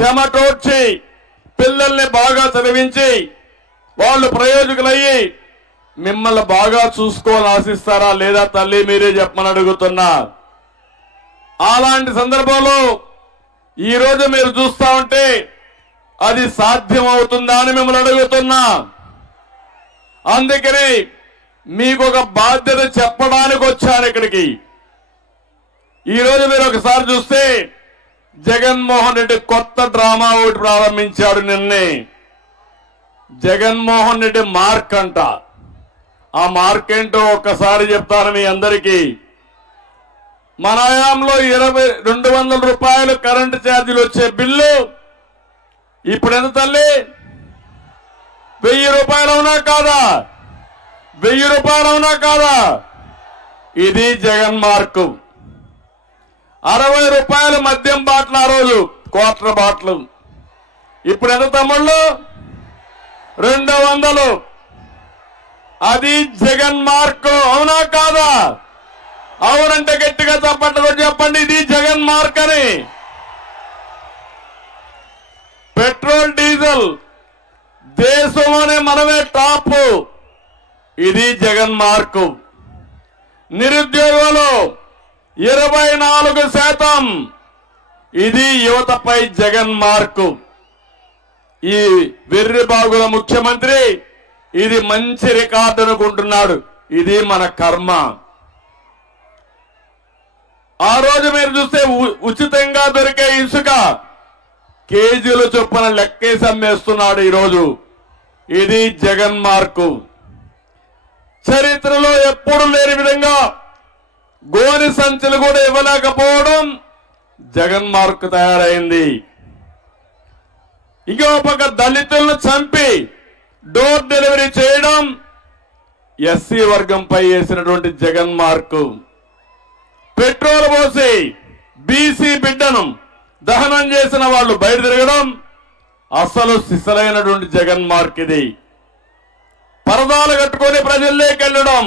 చెమటోడ్చి పిల్లల్ని బాగా చదివించి వాళ్ళు ప్రయోజకులయ్యి మిమ్మల్ని బాగా చూసుకోవాలని ఆశిస్తారా లేదా తల్లి మీరే చెప్పమని అడుగుతున్నా. అలాంటి సందర్భంలో ఈ రోజు మీరు చూస్తా ఉంటే అది సాధ్యమవుతుందా అని మిమ్మల్ని అడుగుతున్నా. అందుకని మీకు ఒక బాధ్యత చెప్పడానికి వచ్చాను ఇక్కడికి. ఈ రోజు మీరు ఒకసారి చూస్తే జగన్మోహన్ రెడ్డి కొత్త డ్రామా ఒకటి ప్రారంభించాడు నిన్నే. జగన్మోహన్ రెడ్డి మార్క్ అంట. ఆ మార్క్ ఏంటో ఒక్కసారి చెప్తాను మీ అందరికీ. మన హయాంలో 200 రూపాయలు కరెంటు ఛార్జీలు వచ్చే బిల్లు ఇప్పుడు ఎంత తల్లి? 1000 రూపాయలు అవునా కాదా? 1000 రూపాయలు అవునా కాదా? ఇది జగన్ మార్కు. 60 రూపాయలు మద్యం బాటలు ఆ రోజు క్వార్టర్ బాటలు, ఇప్పుడు ఎంత తమ్ముళ్ళు? 200. అది జగన్ మార్కు. అవునా కాదా? అవునంటే గట్టిగా చప్పట్లు చెప్పండి, ఇది జగన్ మార్క్ అని. పెట్రోల్ డీజిల్ దేశంలోనే మనమే టాప్, ఇది జగన్ మార్కు. నిరుద్యోగులు 24%, ఇది యువతపై జగన్ మార్కు. ఈ వెర్రిబాగుల ముఖ్యమంత్రి ఇది మంచి రికార్డు అనుకుంటున్నాడు. ఇది మన కర్మ. ఆ రోజు మీరు చూస్తే ఉచితంగా దొరికే ఇసుక కేజీల చొప్పున లెక్కేసి అమ్మేస్తున్నాడు ఈరోజు. ఇది జగన్ మార్కు. చరిత్రలో ఎప్పుడు లేని విధంగా గోని సంచులు కూడా ఇవ్వలేకపోవడం జగన్ మార్కు తయారైంది. ఇంకో పక్క దళితులను చంపి డోర్ డెలివరీ చేయడం ఎస్సీ వర్గంపై వేసినటువంటి జగన్ మార్కు. పెట్రోల్ పోసి బీసీ బిడ్డను దహనం చేసిన వాళ్ళు బయట తిరగడం అసలు సిసలైనటువంటి జగన్ మార్క్. ఇది పరదాలు కట్టుకొని ప్రజల్లోకి వెళ్ళడం,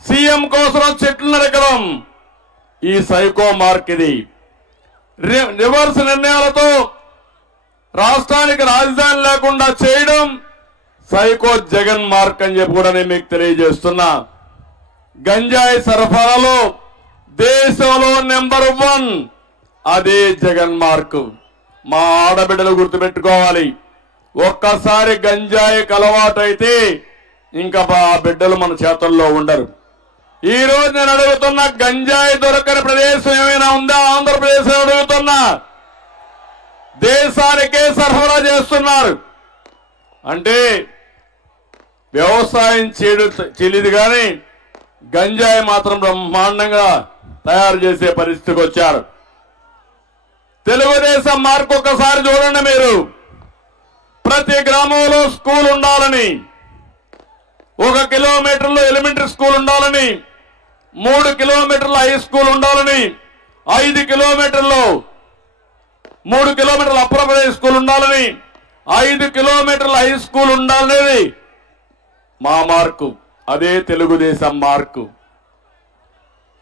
సీఎం కోసం చెట్లు నరకడం, ఈ సైకో మార్క్. ఇది రివర్స్ నిర్ణయాలతో రాష్ట్రానికి రాజధాని లేకుండా చేయడం సైకో జగన్ మార్క్ అని చెప్పి కూడా నేను మీకు తెలియజేస్తున్నా. గంజాయి సరఫరాలో దేశంలో నెంబర్ 1, అదే జగన్ మార్కు. మా ఆడబిడ్డలు గుర్తుపెట్టుకోవాలి, ఒక్కసారి గంజాయికి అలవాటైతే ఇంకా ఆ బిడ్డలు మన చేతుల్లో ఉండరు. ఈ రోజు నేను అడుగుతున్నా, గంజాయి దొరకని ప్రదేశం ఏమైనా ఉందా? ఆంధ్రప్రదేశ్ అడుగుతున్నా. దేశానికే సరఫరా చేస్తున్నారు అంటే వ్యవసాయం చెల్లిది కానీ గంజాయి మాత్రం బ్రహ్మాండంగా తయారు చేసే పరిస్థితికి వచ్చారు. తెలుగుదేశం మార్కు ఒక్కసారి చూడండి మీరు. ప్రతి గ్రామంలో స్కూల్ ఉండాలని, 1 కిలోమీటర్లో ఎలిమెంటరీ స్కూల్ ఉండాలని, 3 కిలోమీటర్ల హై స్కూల్ ఉండాలని, 5 కిలోమీటర్లో 3 కిలోమీటర్ల అప్పర్ ప్రైమరీ స్కూల్ ఉండాలని, 5 కిలోమీటర్ల హై స్కూల్ ఉండాలనేది మా మార్కు. అదే తెలుగుదేశం మార్కు.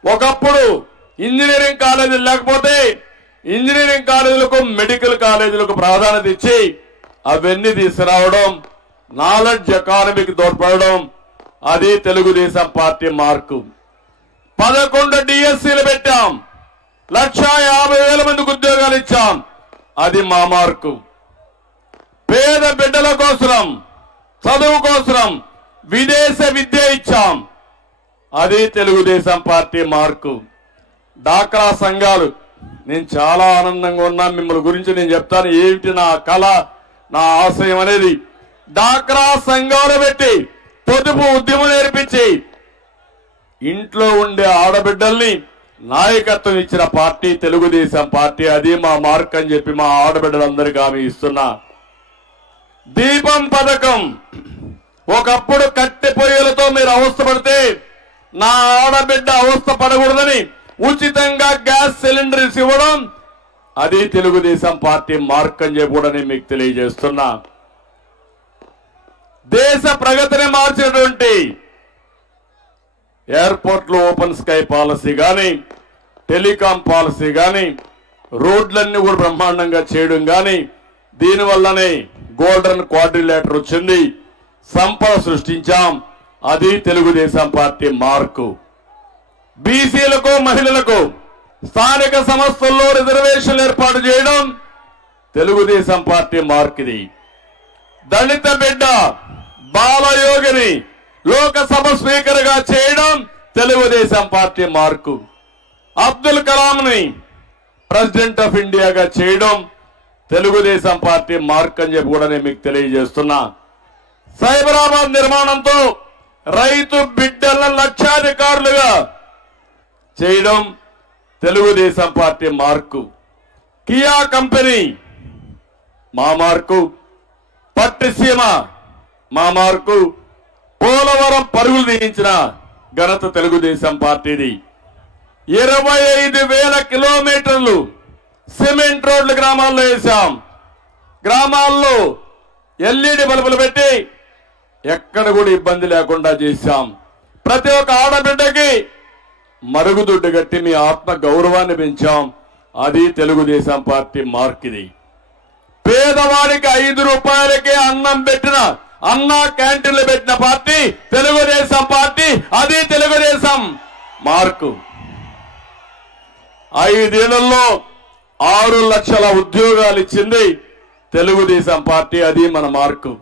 ఒకప్పుడు ఇంజనీరింగ్ కాలేజీలు లేకపోతే ఇంజనీరింగ్ కాలేజీలకు, మెడికల్ కాలేజీలకు ప్రాధాన్యత ఇచ్చి అవన్నీ తీసుకురావడం, నాలెడ్జ్ ఎకానమీకి తోడ్పడడం, అది తెలుగుదేశం పార్టీ మార్కు. 11 డిఎస్సీలు పెట్టాం, 1,50,000 మందికి ఉద్యోగాలు ఇచ్చాం, అది మా మార్కు. పేద బిడ్డల కోసం, చదువు కోసం విదేశ విద్య ఇచ్చాం, అది తెలుగుదేశం పార్టీ మార్కు. డాక్రా సంఘాలు, నేను చాలా ఆనందంగా ఉన్నా. మిమ్మల్ని గురించి నేను చెప్తాను ఏమిటి నా కళ, నా ఆశయం అనేది. డాక్రా సంఘాలు పెట్టి పొదుపు ఉద్యమం నేర్పించి ఇంట్లో ఉండే ఆడబిడ్డల్ని నాయకత్వం ఇచ్చిన పార్టీ తెలుగుదేశం పార్టీ. అది మా మార్క్ అని చెప్పి మా ఆడబిడ్డలందరికీ హామీ ఇస్తున్నా. దీపం పథకం, ఒకప్పుడు కట్టె పొయ్యలతో మీరు అవస్థ పడితే నా ఆడబిడ్డ అవస్థ పడకూడదని ఉచితంగా గ్యాస్ సిలిండర్స్ ఇవ్వడం, అది తెలుగుదేశం పార్టీ మార్క్ అని చెప్పి కూడా నేను మీకు తెలియజేస్తున్నా. దేశ ప్రగతిని మార్చినటువంటి ఎయిర్పోర్ట్లో ఓపెన్ స్కై పాలసీ కానీ, టెలికాం పాలసీ కానీ, రోడ్లన్నీ కూడా బ్రహ్మాండంగా చేయడం కానీ దీనివల్లనే గోల్డెన్ క్వాడ్రిలేటర్ వచ్చింది, సంపద సృష్టించాం. అది తెలుగుదేశం పార్టీ మార్కు. బీసీలకు మహిళలకు స్థానిక సంస్థల్లో రిజర్వేషన్లు ఏర్పాటు చేయడం తెలుగుదేశం పార్టీ మార్క్. ఇది దళిత బిడ్డ బాలయోగిని లోకసభ స్పీకర్ గా చేయడం తెలుగుదేశం పార్టీ మార్కు. అబ్దుల్ కలాంని ప్రెసిడెంట్ ఆఫ్ ఇండియాగా చేయడం తెలుగుదేశం పార్టీ మార్క్ అని చెప్పి కూడా నేను మీకు తెలియజేస్తున్నా. సైబరాబాద్ నిర్మాణంతో రైతు బిడ్డల లక్షాధికారులుగా చేయడం Telugu Desam party mark. Kia company మా మార్కు, పట్టిసీమ మా మార్కు, పోలవరం పరుగులు తీయించిన ఘనత తెలుగుదేశం పార్టీది. 25,000 కిలోమీటర్లు సిమెంట్ రోడ్లు గ్రామాల్లో వేశాం. గ్రామాల్లో ఎల్ఈడి బల్బులు పెట్టి ఎక్కడ కూడా ఇబ్బంది లేకుండా చేశాం. ప్రతి ఒక్క ఆడబిడ్డకి మరుగుదొడ్డు కట్టి మీ ఆత్మ గౌరవాన్ని పెంచాం. అది తెలుగుదేశం పార్టీ మార్క్. ఇది పేదవాడికి 5 రూపాయలకే అన్నం పెట్టిన అన్న క్యాంటీన్లు పెట్టిన పార్టీ తెలుగుదేశం పార్టీ. అది తెలుగుదేశం మార్కు. 5 ఏళ్లలో 6 లక్షల ఉద్యోగాలు ఇచ్చింది తెలుగుదేశం పార్టీ. అది మన మార్కు.